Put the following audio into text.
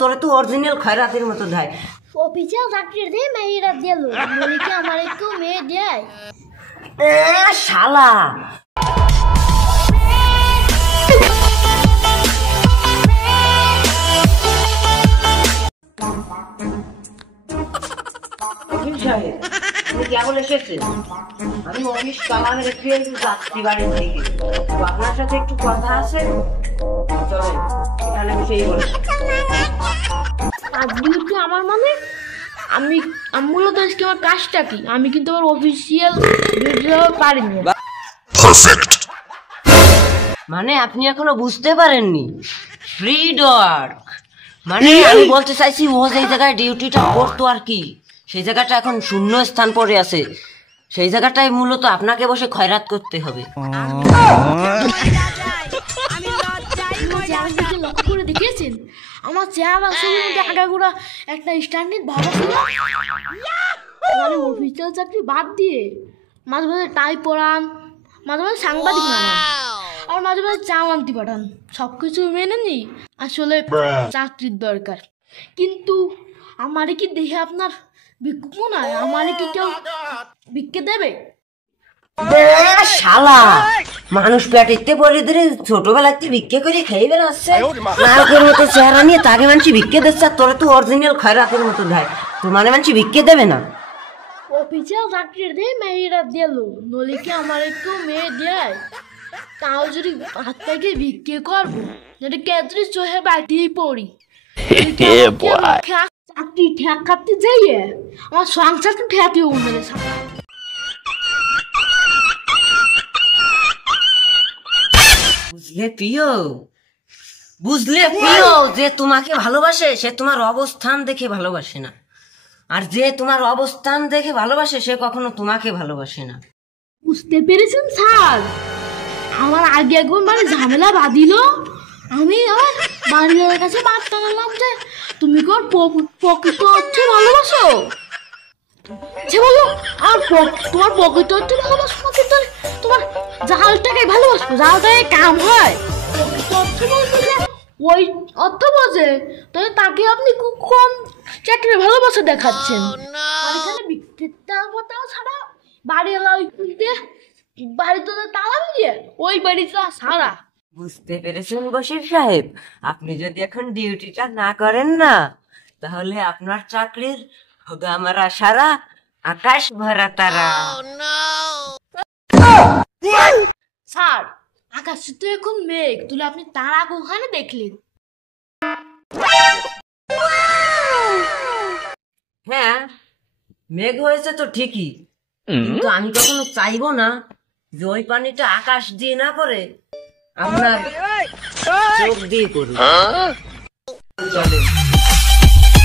তোরে তো অরিজিনাল খয়রাতের মতো দেয়। অফিসিয়াল চাকরি দিয়ে মেয়েরা দিল, বলি কি আমার একটু মেয়ে দেয়? শালা কেমন এসেছেন? আমি অফিস কালামের একটু যাত্রী বাড়ি থেকে, আপনার সাথে একটু কথা আছে, চলেন এখানে বসেই বলে। ডিউটি আমার মানে আমি মূলত আজকে আমার কাজটা কি, আমি কিন্তু আমার অফিসিয়াল ডিউটি পারিনি। মানে আপনি এখনো বুঝতে পারেননি? ফ্রি ওয়ার্ক মানে আমি বলতে চাইছি ও যে জায়গায় ডিউটিটা করতো আর কি, সেই জায়গাটা এখন শূন্য স্থান পড়ে আছে, সেই জায়গাটায় মূলত আপনাকে বসে খয়রাত করতে হবে। লক্ষ্য করে দেখেছেন আমার চেহারা ছবির মধ্যে আগাগোড়া একটা স্ট্যান্ডার্ড ভাবা ছিল। মানে অফিসিয়াল চাকরি বাদ দিয়ে মাঝে মাঝে টাই পরান, মাঝে মাঝে সাংবাদিক বানান, আর মাঝে মাঝে চা আনতে পাঠান, সব কিছু মেনে নি। আসলে চাকরির দরকার, কিন্তু আমারে কি দেখে আপনার ভিক্ষু নয়, আমারে কি কেউ ভিক্ষে দেবে? শালা মানুষ পেটিতে পড়ে ধরে ছোটবেলাতে ভিক্ষে করে খেয়ে বেড়াচ্ছে, নায়কের মতো চেহারা নিয়ে তাকে মানুষ ভিক্ষে দিচ্ছে, আর তোরা তো অরিজিনাল খয়রাতের মতো দেয়, তো মানে মানুষ ভিক্ষে দেবে না। অফিসিয়াল চাকরি দিয়ে মেয়েরা দিল, নলে কি আমার একটু মেয়ে দেয়? তাও যদি হাত থেকে ভিক্ষে করবো, যদি কেতরি চোহে বাড়িতেই পড়ি, চাকরি ঠেক খাতে যাইয়ে আমার সংসার তো ঠেকে উঠবে। বুঝলে প্রিয়, বুঝলে প্রিয়, যে তোমাকে ভালোবাসে সে তোমার অবস্থান দেখে ভালোবাসে না, আর যে তোমার অবস্থান দেখে ভালোবাসে সে কখনো তোমাকে ভালোবাসে না। বুঝতে পেরেছেন স্যার? আমার আগে একবার মানে ঝামেলা বাঁধিল, আমি আমার বাড়ির কাছে বার্তা করলাম যে তুমি কোন প্রকৃত অর্থে ভালোবাসো, সে বললো আর তোমার প্রকৃত অর্থে ভালোবাসো না, কিন্তু তোমার জালটাকে ভালোবাসবো, জালটাকে কাম হয়। প্রকৃত অর্থ বলতে যে ওই অর্থ বোঝে, তাহলে তাকে আপনি খুব কম চাকরি ভালোবাসা দেখাচ্ছেন। আর এখানে বিক্রেতার কথাও ছাড়া বাড়ি বাড়িতে তালা দিয়ে ওই বাড়িটা সারা। বুঝতে পেরেছেন বশির সাহেব? আপনি যদি এখন ডিউটিটা না করেন না, তাহলে আপনার চাকরির হোগা মারা সারা, আকাশ ভরা তারা। স্যার আকাশে তো এখন মেঘ তুলে, আপনি তারা কোখানে দেখলেন? হ্যাঁ মেঘ হয়েছে তো ঠিকই, কিন্তু আমি কখনো চাইবো না যে ওই পানিটা আকাশ দিয়ে না পড়ে আপনার চোখ দিয়ে পড়ে। চলেন।